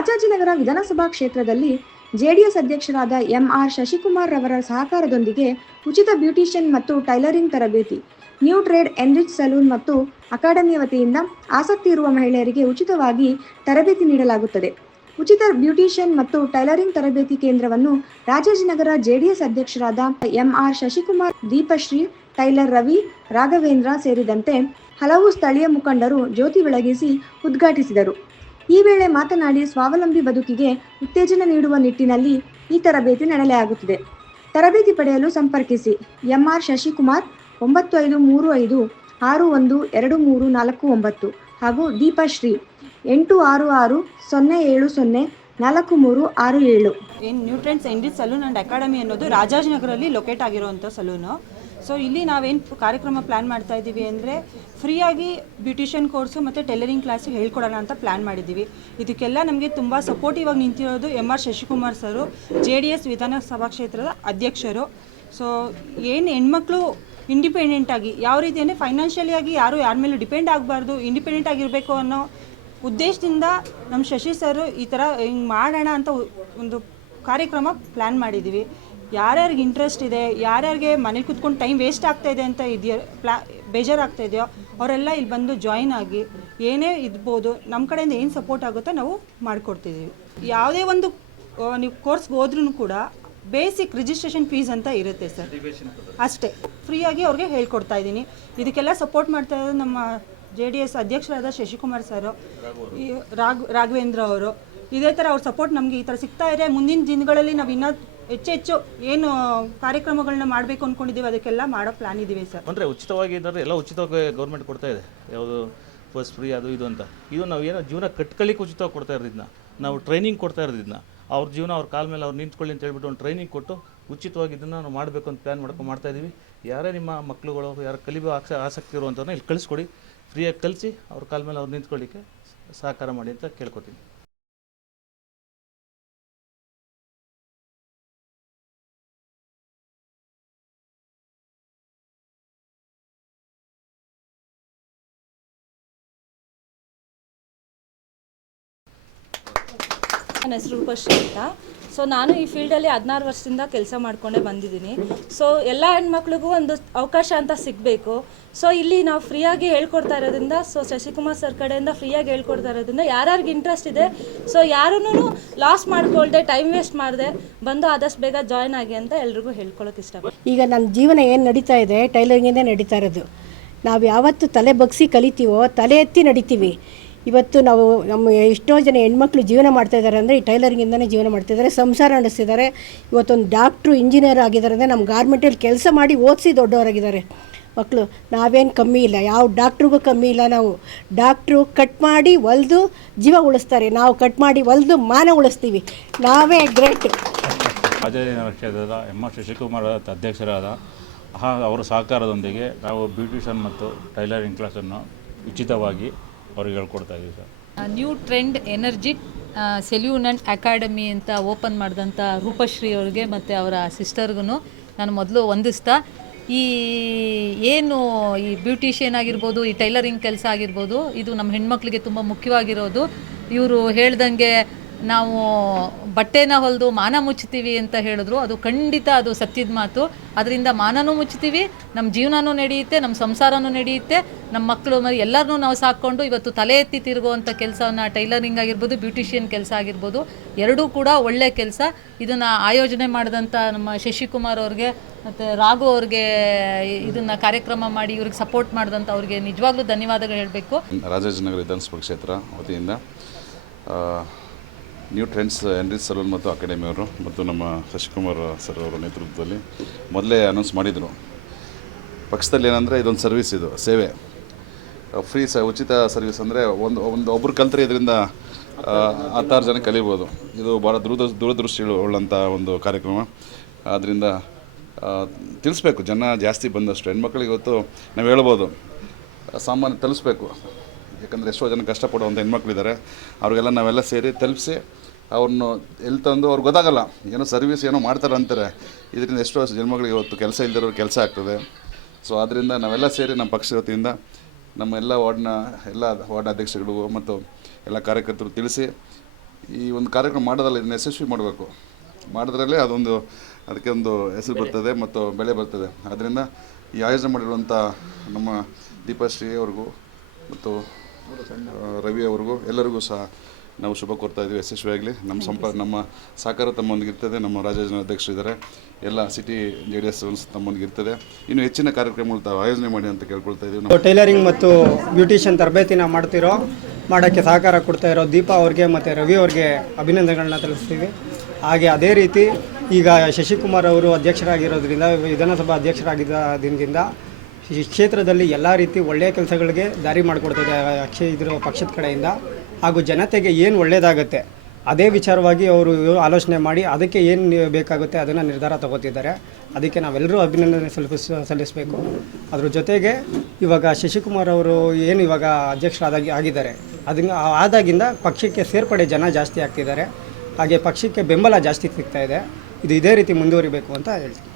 ರಾಜಾಜಿನಗರ ವಿಧಾನಸಭಾ ಕ್ಷೇತ್ರದಲ್ಲಿ ಜೆಡಿಎಸ್ ಅಧ್ಯಕ್ಷರಾದ ಎಂಆರ್ ಶಶಿಕುಮಾರ್ ರವರ ಸಹಕಾರದೊಂದಿಗೆ ಉಚಿತ ಬ್ಯೂಟಿಷಿಯನ್ ಮತ್ತು ಟೈಲರಿಂಗ್ ತರಬೇತಿ ನ್ಯೂ ಟ್ರೇಡ್ ಎನ್ರಿಚ್ ಸಲೂನ್ ಮತ್ತು ಅಕಾಡೆಮಿ ವತಿಯಿಂದ ಆಸಕ್ತಿ ಇರುವ ಮಹಿಳೆಯರಿಗೆ ಉಚಿತವಾಗಿ ತರಬೇತಿ ನೀಡಲಾಗುತ್ತದೆ. ಉಚಿತ ಬ್ಯೂಟಿಷಿಯನ್ ಮತ್ತು ಟೈಲರಿಂಗ್ ತರಬೇತಿ ಕೇಂದ್ರವನ್ನು ರಾಜಾಜಿನಗರ ಜೆಡಿಎಸ್ ಅಧ್ಯಕ್ಷರಾದ ಎಂಆರ್ ಶಶಿಕುಮಾರ್, ದೀಪಶ್ರೀ, ಟೈಲರ್ ರವಿ, ರಾಘವೇಂದ್ರ ಸೇರಿದಂತೆ ಹಲವು ಸ್ಥಳೀಯ ಮುಖಂಡರು ಜ್ಯೋತಿ ಬೆಳಗಿಸಿ ಉದ್ಘಾಟಿಸಿದರು. ಈ ವೇಳೆ ಮಾತನಾಡಿ, ಸ್ವಾವಲಂಬಿ ಬದುಕಿಗೆ ಉತ್ತೇಜನ ನೀಡುವ ನಿಟ್ಟಿನಲ್ಲಿ ಈ ತರಬೇತಿ ನಡೆಸಲಾಗುತ್ತಿದೆ. ತರಬೇತಿ ಪಡೆಯಲು ಸಂಪರ್ಕಿಸಿ ಎಂಆರ್ ಶಶಿಕುಮಾರ್ 9535612349 ಹಾಗೂ Deepashree 8660704367. New trends enrich salon and academy ಅನ್ನೋದು ರಾಜಾಜಿನಗರಲ್ಲಿ ಲೊಕೇಟ್ ಆಗಿರುವಂಥ ಸಲೂನು. ಸೊ ಇಲ್ಲಿ ನಾವೇನು ಕಾರ್ಯಕ್ರಮ ಪ್ಲ್ಯಾನ್ ಮಾಡ್ತಾ ಇದ್ದೀವಿ ಅಂದರೆ ಫ್ರೀಯಾಗಿ ಬ್ಯೂಟಿಷಿಯನ್ ಕೋರ್ಸು ಮತ್ತು ಟೈಲರಿಂಗ್ ಕ್ಲಾಸು ಹೇಳ್ಕೊಡೋಣ ಅಂತ ಪ್ಲ್ಯಾನ್ ಮಾಡಿದ್ದೀವಿ. ಇದಕ್ಕೆಲ್ಲ ನಮಗೆ ತುಂಬ ಸಪೋರ್ಟಿವ್ ಆಗಿ ನಿಂತಿರೋದು ಎಂಆರ್ ಶಶಿಕುಮಾರ್ ಸರು, JDS ವಿಧಾನಸಭಾ ಕ್ಷೇತ್ರದ ಅಧ್ಯಕ್ಷರು. ಸೊ ಏನು ಹೆಣ್ಮಕ್ಳು ಇಂಡಿಪೆಂಡೆಂಟಾಗಿ ಯಾವ ರೀತಿ ಅಂದರೆ ಫೈನಾನ್ಷಿಯಲಿಯಾಗಿ ಯಾರ ಮೇಲೂ ಡಿಪೆಂಡ್ ಆಗಬಾರ್ದು, ಇಂಡಿಪೆಂಡೆಂಟ್ ಆಗಿರಬೇಕು ಅನ್ನೋ ಉದ್ದೇಶದಿಂದ ನಮ್ಮ ಶಶಿ ಸರು ಈ ಥರ ಹಿಂಗೆ ಮಾಡೋಣ ಅಂತ ಒಂದು ಕಾರ್ಯಕ್ರಮ ಪ್ಲ್ಯಾನ್ ಮಾಡಿದ್ದೀವಿ. ಯಾರ್ಯಾರಿಗೆ ಇಂಟ್ರೆಸ್ಟ್ ಇದೆ, ಯಾರ್ಯಾರಿಗೆ ಮನೇಲಿ ಕೂತ್ಕೊಂಡು ಟೈಮ್ ವೇಸ್ಟ್ ಆಗ್ತಾಯಿದೆ ಅಂತ ಇದೆಯೋ ಬೇಜಾರಾಗ್ತಾ ಇದೆಯೋ ಅವರೆಲ್ಲ ಇಲ್ಲಿ ಬಂದು ಜಾಯಿನ್ ಆಗಿ ಏನೇ ಇರ್ಬೋದು, ನಮ್ಮ ಕಡೆಯಿಂದ ಏನು ಸಪೋರ್ಟ್ ಆಗುತ್ತೋ ನಾವು ಮಾಡಿಕೊಡ್ತಿದ್ದೀವಿ. ಯಾವುದೇ ಒಂದು ನೀವು ಕೋರ್ಸ್ಗೆ ಹೋದ್ರೂ ಕೂಡ ಬೇಸಿಕ್ ರಿಜಿಸ್ಟ್ರೇಷನ್ ಫೀಸ್ ಅಂತ ಇರುತ್ತೆ ಸರ್, ಅಷ್ಟೇ ಫ್ರೀಯಾಗಿ ಅವ್ರಿಗೆ ಹೇಳ್ಕೊಡ್ತಾ ಇದ್ದೀನಿ. ಇದಕ್ಕೆಲ್ಲ ಸಪೋರ್ಟ್ ಮಾಡ್ತಾ ಇರೋದು ನಮ್ಮ JDS ಅಧ್ಯಕ್ಷರಾದ ಶಶಿಕುಮಾರ್ ಸರು, ರಾಘವೇಂದ್ರ ಅವರು. ಇದೇ ಥರ ಅವ್ರ ಸಪೋರ್ಟ್ ನಮಗೆ ಈ ಥರ ಸಿಗ್ತಾ ಇದೆ. ಮುಂದಿನ ದಿನಗಳಲ್ಲಿ ನಾವು ಇನ್ನೂ ಹೆಚ್ಚು ಏನು ಕಾರ್ಯಕ್ರಮಗಳನ್ನ ಮಾಡಬೇಕು ಅಂದ್ಕೊಂಡಿದ್ದೀವಿ, ಅದಕ್ಕೆಲ್ಲ ಮಾಡೋ ಪ್ಲಾನ್ ಇದ್ದೀವಿ ಸರ್. ಅಂದರೆ ಉಚಿತವಾಗಿ ಇದ್ದಾರೆ, ಎಲ್ಲ ಉಚಿತವಾಗಿ ಗೌರ್ಮೆಂಟ್ ಕೊಡ್ತಾ ಇದೆ. ಯಾವುದು ಫಸ್ಟ್ ಫ್ರೀ ಅದು ಇದು ಅಂತ. ಇದು ನಾವು ಏನೋ ಜೀವನ ಕಟ್ಕೊಳ್ಳಿಕ್ಕೆ ಉಚಿತವಾಗಿ ಕೊಡ್ತಾ ಇರೋದನ್ನ, ನಾವು ಟ್ರೈನಿಂಗ್ ಕೊಡ್ತಾ ಇರೋದನ್ನ, ಅವ್ರ ಜೀವನ ಅವ್ರ ಕಾಲ ಮೇಲೆ ಅವ್ರು ನಿಂತ್ಕೊಳ್ಳಿ ಅಂತ ಹೇಳ್ಬಿಟ್ಟು ಒಂದು ಟ್ರೈನಿಂಗ್ ಕೊಟ್ಟು ಉಚಿತವಾಗಿ ಇದನ್ನು ನಾವು ಮಾಡಬೇಕು ಅಂತ ಪ್ಲ್ಯಾನ್ ಮಾಡ್ತಾ ಇದ್ದೀವಿ. ಯಾರೇ ನಿಮ್ಮ ಮಕ್ಕಳುಗಳು ಯಾರು ಕಲಿಯೋ ಆಸಕ್ತಿ ಇರುವಂಥವ್ರನ್ನ ಇಲ್ಲಿ ಕಳಿಸ್ಕೊಡಿ, ಫ್ರೀಯಾಗಿ ಕಲಿಸಿ ಅವ್ರ ಕಾಲ ಮೇಲೆ ಅವ್ರು ನಿಂತ್ಕೊಳ್ಳಿಕ್ಕೆ ಸಹಕಾರ ಮಾಡಿ ಅಂತ ಕೇಳ್ಕೊತೀನಿ. ನನ್ನ ಹೆಸರು ರೂಪಶ್ರೀ ಅಂತ. ಸೊ ನಾನು ಈ ಫೀಲ್ಡಲ್ಲಿ 16 ವರ್ಷದಿಂದ ಕೆಲಸ ಮಾಡಿಕೊಂಡೇ ಬಂದಿದ್ದೀನಿ. ಸೊ ಎಲ್ಲ ಹೆಣ್ಮಕ್ಳಿಗೂ ಒಂದು ಅವಕಾಶ ಅಂತ ಸಿಗಬೇಕು. ಸೊ ಇಲ್ಲಿ ನಾವು ಫ್ರೀಯಾಗಿ ಹೇಳ್ಕೊಡ್ತಾ ಇರೋದ್ರಿಂದ, ಸೊ ಶಶಿಕುಮಾರ್ ಸರ್ ಕಡೆಯಿಂದ ಫ್ರೀಯಾಗಿ ಹೇಳ್ಕೊಡ್ತಾ ಇರೋದ್ರಿಂದ ಯಾರ್ಯಾರಿಗೆ ಇಂಟ್ರೆಸ್ಟ್ ಇದೆ, ಸೊ ಯಾರನ್ನೂ ಲಾಸ್ ಮಾಡ್ಕೊಳ್ದೆ, ಟೈಮ್ ವೇಸ್ಟ್ ಮಾಡದೆ ಬಂದು ಆದಷ್ಟು ಬೇಗ ಜಾಯ್ನ್ ಆಗಿ ಅಂತ ಎಲ್ರಿಗೂ ಹೇಳ್ಕೊಳ್ಳೋಕೆ ಇಷ್ಟಪಡ್ತೀನಿ. ಈಗ ನನ್ನ ಜೀವನ ಏನು ನಡೀತಾ ಇದೆ ಟೈಲರಿಂಗಿಂದ ನಡೀತಾ ಇರೋದು. ನಾವು ಯಾವತ್ತು ತಲೆ ಬಗ್ಸಿ ಕಲಿತೀವೋ ತಲೆ ಎತ್ತಿ ನಡಿತೀವಿ. ಇವತ್ತು ನಾವು ನಮ್ಮ ಎಷ್ಟೋ ಜನ ಹೆಣ್ಮಕ್ಳು ಜೀವನ ಮಾಡ್ತಾಯಿದ್ದಾರೆ ಅಂದರೆ ಈ ಟೈಲರಿಂಗಿಂದನೇ ಜೀವನ ಮಾಡ್ತಿದ್ದಾರೆ, ಸಂಸಾರ ನಡೆಸ್ತಿದ್ದಾರೆ. ಇವತ್ತೊಂದು ಡಾಕ್ಟ್ರು, ಇಂಜಿನಿಯರ್ ಆಗಿದ್ದಾರೆ ಅಂದರೆ ನಮ್ಮ ಗಾರ್ಮೆಂಟಲ್ಲಿ ಕೆಲಸ ಮಾಡಿ ಓದಿಸಿ ದೊಡ್ಡವರಾಗಿದ್ದಾರೆ ಮಕ್ಕಳು. ನಾವೇನು ಕಮ್ಮಿ ಇಲ್ಲ, ಯಾವ ಡಾಕ್ಟ್ರಿಗೂ ಕಮ್ಮಿ ಇಲ್ಲ. ನಾವು ಡಾಕ್ಟ್ರು ಕಟ್ ಮಾಡಿ ಹೊಲ್ದು ಜೀವ ಉಳಿಸ್ತಾರೆ, ನಾವು ಕಟ್ ಮಾಡಿ ಹೊಲ್ದು ಮಾನ ಉಳಿಸ್ತೀವಿ. ನಾವೇ ಗ್ರೇಟ್. ರಾಜಾಜಿನಗರ ಕ್ಷೇತ್ರದ ಎಂಆರ್ ಶಶಿಕುಮಾರ್ ಅಧ್ಯಕ್ಷರಾದ ಅವರ ಸಹಕಾರದೊಂದಿಗೆ ನಾವು ಬ್ಯೂಟಿಷಿಯನ್ ಮತ್ತು ಟೈಲರಿಂಗ್ ಕ್ಲಾಸನ್ನು ಉಚಿತವಾಗಿ ಅವ್ರಿಗೆ ಹೇಳ್ಕೊಡ್ತಾ ಇದ್ದೀವಿ sir. New trend energy salon and academy ಅಂತ ಓಪನ್ ಮಾಡಿದಂಥ ರೂಪಶ್ರೀ ಅವ್ರಿಗೆ ಮತ್ತು ಅವರ ಸಿಸ್ಟರ್ಗೂ ನಾನು ಮೊದಲು ವಂದಿಸ್ತಾ, ಏನು ಈ ಬ್ಯೂಟಿಷಿಯನ್ ಆಗಿರ್ಬೋದು, ಈ ಟೈಲರಿಂಗ್ ಕೆಲಸ ಆಗಿರ್ಬೋದು, ಇದು ನಮ್ಮ ಹೆಣ್ಮಕ್ಳಿಗೆ ತುಂಬ ಮುಖ್ಯವಾಗಿರೋದು. ಇವರು ಹೇಳ್ದಂಗೆ ನಾವು ಬಟ್ಟೆನ ಹೊಲಿದು ಮಾನ ಮುಚ್ತೀವಿ ಅಂತ ಹೇಳಿದ್ರು, ಅದು ಖಂಡಿತ ಅದು ಸತ್ಯದ ಮಾತು. ಅದರಿಂದ ಮಾನನೂ ಮುಚ್ತೀವಿ, ನಮ್ಮ ಜೀವನನೂ ನಡೆಯುತ್ತೆ, ನಮ್ಮ ಸಂಸಾರನೂ ನಡೆಯುತ್ತೆ, ನಮ್ಮ ಮಕ್ಕಳು ಮರಿ ಎಲ್ಲರನ್ನೂ ನಾವು ಸಾಕ್ಕೊಂಡು ಇವತ್ತು ತಲೆ ಎತ್ತಿ ತಿರುಗುವಂಥ ಕೆಲಸವನ್ನು ಟೈಲರಿಂಗ್ ಆಗಿರ್ಬೋದು, ಬ್ಯೂಟಿಷಿಯನ್ ಕೆಲಸ ಆಗಿರ್ಬೋದು, ಎರಡೂ ಕೂಡ ಒಳ್ಳೆ ಕೆಲಸ. ಇದನ್ನು ಆಯೋಜನೆ ಮಾಡಿದಂಥ ನಮ್ಮ ಶಶಿಕುಮಾರ್ ಅವ್ರಿಗೆ ಮತ್ತು ರಾಘು ಅವ್ರಿಗೆ, ಇದನ್ನು ಕಾರ್ಯಕ್ರಮ ಮಾಡಿ ಇವ್ರಿಗೆ ಸಪೋರ್ಟ್ ಮಾಡಿದಂಥ ಅವ್ರಿಗೆ ನಿಜವಾಗ್ಲೂ ಧನ್ಯವಾದಗಳು ಹೇಳಬೇಕು. ರಾಜಾಜಿನಗರ ವಿಧಾನಸಭಾ ಕ್ಷೇತ್ರ ವತಿಯಿಂದ ನ್ಯೂ ಟ್ರೆಂಡ್ಸ್ ಎನ್ರಿಚ್ ಸಲೂನ್ ಮತ್ತು ಅಕಾಡೆಮಿಯವರು ಮತ್ತು ನಮ್ಮ ಶಶಿಕುಮಾರ್ ಸರ್ ಅವರ ನೇತೃತ್ವದಲ್ಲಿ ಮೊದಲೇ ಅನೌನ್ಸ್ ಮಾಡಿದರು. ಪಕ್ಷದಲ್ಲಿ ಏನಂದರೆ ಇದೊಂದು ಸರ್ವಿಸ್, ಇದು ಸೇವೆ, ಫ್ರೀ ಉಚಿತ ಸರ್ವಿಸ್. ಅಂದರೆ ಒಬ್ಬರು ಕಲ್ತ್ರೆ ಇದರಿಂದ 16 ಜನ ಕಲಿಬೋದು. ಇದು ಭಾಳ ದೂರದೃಷ್ಟಿ ಉಳ್ಳಂಥ ಒಂದು ಕಾರ್ಯಕ್ರಮ. ಆದ್ದರಿಂದ ತಿಳಿಸ್ಬೇಕು, ಜನ ಜಾಸ್ತಿ ಬಂದಷ್ಟು ಹೆಣ್ಮಕ್ಳಿಗೆ ಇವತ್ತು ನಾವು ಹೇಳ್ಬೋದು, ಸಾಮಾನ್ಯ ತಲುಪಿಸ್ಬೇಕು. ಯಾಕಂದರೆ ಎಷ್ಟೋ ಜನ ಕಷ್ಟಪಡುವಂಥ ಹೆಣ್ಮಕ್ಳಿದ್ದಾರೆ, ಅವ್ರಿಗೆಲ್ಲ ನಾವೆಲ್ಲ ಸೇರಿ ತಲುಪಿಸಿ ಅವ್ರನ್ನು ಎಲ್ಲಿ ತಂದು ಅವ್ರಿಗೆ ಗೊತ್ತಾಗಲ್ಲ, ಏನೋ ಸರ್ವಿಸ್ ಏನೋ ಮಾಡ್ತಾರೆ ಅಂತಾರೆ. ಇದರಿಂದ ಎಷ್ಟೋ ಜನಗಳಿಗೆ ಇವತ್ತು ಕೆಲಸ ಇಲ್ದಿರೋರು ಕೆಲಸ ಆಗ್ತದೆ. ಸೊ ಆದ್ದರಿಂದ ನಾವೆಲ್ಲ ಸೇರಿ ನಮ್ಮ ಪಕ್ಷದ ವತಿಯಿಂದ ನಮ್ಮ ಎಲ್ಲ ವಾರ್ಡ್ನ ಅಧ್ಯಕ್ಷಗಳಿಗೂ ಮತ್ತು ಎಲ್ಲ ಕಾರ್ಯಕರ್ತರು ತಿಳಿಸಿ ಈ ಒಂದು ಕಾರ್ಯಕ್ರಮ ಮಾಡೋದಲ್ಲ, ಇದನ್ನು ಯಶಸ್ವಿ ಮಾಡಬೇಕು. ಮಾಡಿದ್ರಲ್ಲೇ ಅದಕ್ಕೆ ಒಂದು ಹೆಸರು ಬರ್ತದೆ ಮತ್ತು ಬೆಲೆ ಬರ್ತದೆ. ಆದ್ದರಿಂದ ಈ ಆಯೋಜನೆ ಮಾಡಿರುವಂಥ ನಮ್ಮ ದೀಪಶ್ರೀ ಅವ್ರಿಗೂ ಮತ್ತು ರವಿ ಅವ್ರಿಗೂ ಎಲ್ಲರಿಗೂ ಸಹ ನಾವು ಶುಭ ಕೋರ್ತಾ ಇದ್ದೀವಿ. ಯಶಸ್ವಿಯಾಗಲಿ. ನಮ್ಮ ಸಹಕಾರ ತಮ್ಮೊಂದಿಗೆ ಇರ್ತದೆ. ನಮ್ಮ ರಾಜ್ಯ ಅಧ್ಯಕ್ಷರಿದ್ದಾರೆ, ಎಲ್ಲ ಸಿಟಿ JDS ತಮ್ಮೊಂದಿಗೆ ಇರ್ತದೆ. ಇನ್ನು ಹೆಚ್ಚಿನ ಕಾರ್ಯಕ್ರಮಗಳು ತಾವು ಆಯೋಜನೆ ಮಾಡಿ ಅಂತ ಕೇಳ್ಕೊಳ್ತಾ ಇದ್ದೀವಿ. ಟೈಲರಿಂಗ್ ಮತ್ತು ಬ್ಯೂಟಿಷಿಯನ್ ತರಬೇತಿನ ಮಾಡೋಕ್ಕೆ ಸಹಕಾರ ಕೊಡ್ತಾ ಇರೋ ದೀಪಾ ಅವ್ರಿಗೆ ಮತ್ತು ರವಿ ಅವ್ರಿಗೆ ಅಭಿನಂದನೆಗಳನ್ನ ತಿಳಿಸ್ತೀವಿ. ಹಾಗೆ ಅದೇ ರೀತಿ ಈಗ ಶಶಿಕುಮಾರ್ ಅವರು ಅಧ್ಯಕ್ಷರಾಗಿರೋದ್ರಿಂದ, ವಿಧಾನಸಭಾ ಅಧ್ಯಕ್ಷರಾಗಿದ್ದ ದಿನದಿಂದ ಈ ಕ್ಷೇತ್ರದಲ್ಲಿ ಎಲ್ಲ ರೀತಿ ಒಳ್ಳೆಯ ಕೆಲಸಗಳಿಗೆ ದಾರಿ ಮಾಡಿಕೊಡ್ತಿದೆ ಪಕ್ಷದ ಕಡೆಯಿಂದ. ಹಾಗೂ ಜನತೆಗೆ ಏನು ಒಳ್ಳೆಯದಾಗುತ್ತೆ ಅದೇ ವಿಚಾರವಾಗಿ ಅವರು ಆಲೋಚನೆ ಮಾಡಿ ಅದಕ್ಕೆ ಏನು ಬೇಕಾಗುತ್ತೆ ಅದನ್ನು ನಿರ್ಧಾರ ತಗೋತಿದ್ದಾರೆ. ಅದಕ್ಕೆ ನಾವೆಲ್ಲರೂ ಅಭಿನಂದನೆ ಸಲ್ಲಿಸಬೇಕು. ಅದ್ರ ಜೊತೆಗೆ ಇವಾಗ ಶಶಿಕುಮಾರ್ ಅವರು ಏನು ಇವಾಗ ಆಗಿದ್ದಾರೆ, ಅದನ್ನು ಆದಾಗಿಂದ ಪಕ್ಷಕ್ಕೆ ಸೇರ್ಪಡೆ ಜನ ಜಾಸ್ತಿ ಆಗ್ತಿದ್ದಾರೆ. ಹಾಗೆ ಪಕ್ಷಕ್ಕೆ ಬೆಂಬಲ ಜಾಸ್ತಿ ಸಿಗ್ತಾ ಇದೆ. ಇದು ಇದೇ ರೀತಿ ಮುಂದುವರಿಬೇಕು ಅಂತ ಹೇಳ್ತೀನಿ.